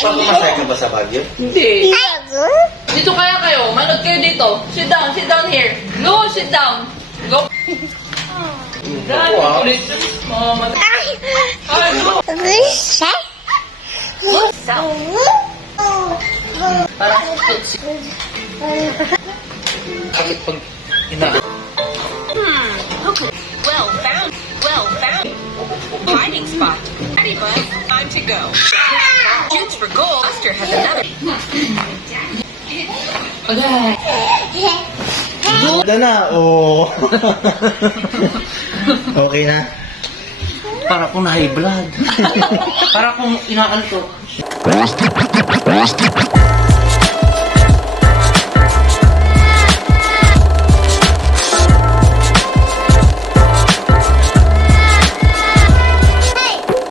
Papamasay ka ba sa Baguio? Hindi. Dito kaya kayo. Manood kayo dito. Sit down here. No, sit down. Go. Dami ulit. Mama. Ay, go. Parang tutsi. Bakit pag ina... Okay. Well found. Hiding spot. Ready, bud. Time to go. Shoots for goal. Buster has another. Ganda na, oh. Okay na. Para kung na high blood. Para kung inaantok.